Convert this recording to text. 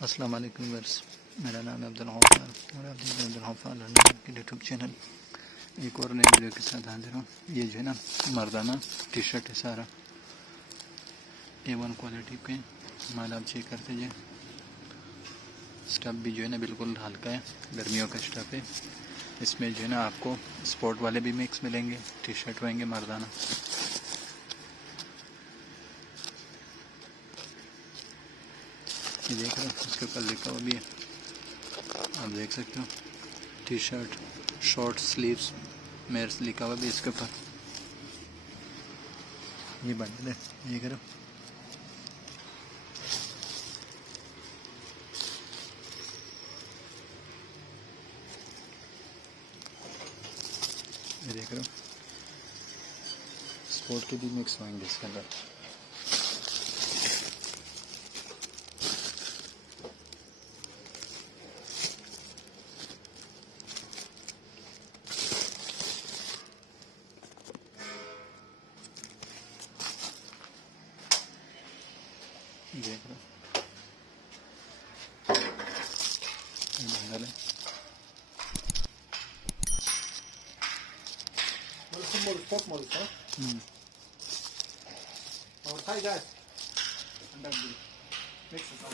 अस्सलाम वालेकुम व्यूअर्स, मेरा नाम है अब्दुल गफ्फार और आप देख रहे हैं अब्दुल गफ्फार लंदन के यूट्यूब चैनल। एक और नई वीडियो के साथ हाजिर हूँ। ये जो है ना मर्दाना टी शर्ट है, सारा A1 क्वालिटी के माल आप चेक करते जाए। स्टफ भी जो है ना बिल्कुल हल्का है, गर्मियों का स्टफ है। इसमें जो है ना आपको स्पोर्ट वाले भी मिक्स मिलेंगे, टी शर्ट रहेंगे मर्दाना। ये देख रहे हो, उसके ऊपर लिखा हुआ भी है, आप देख सकते हो। टी शर्ट शॉर्ट स्लीव्स मेर्स लिखा हुआ भी इसके ऊपर। ये बंडल है, ये करो। ये देख रहे हो, स्पोर्ट के भी मिक्स होंगे इसके अंदर। देख रहे हो, ये बंडल है। Small spot models, huh? Our Thai guys. And that will mix it up.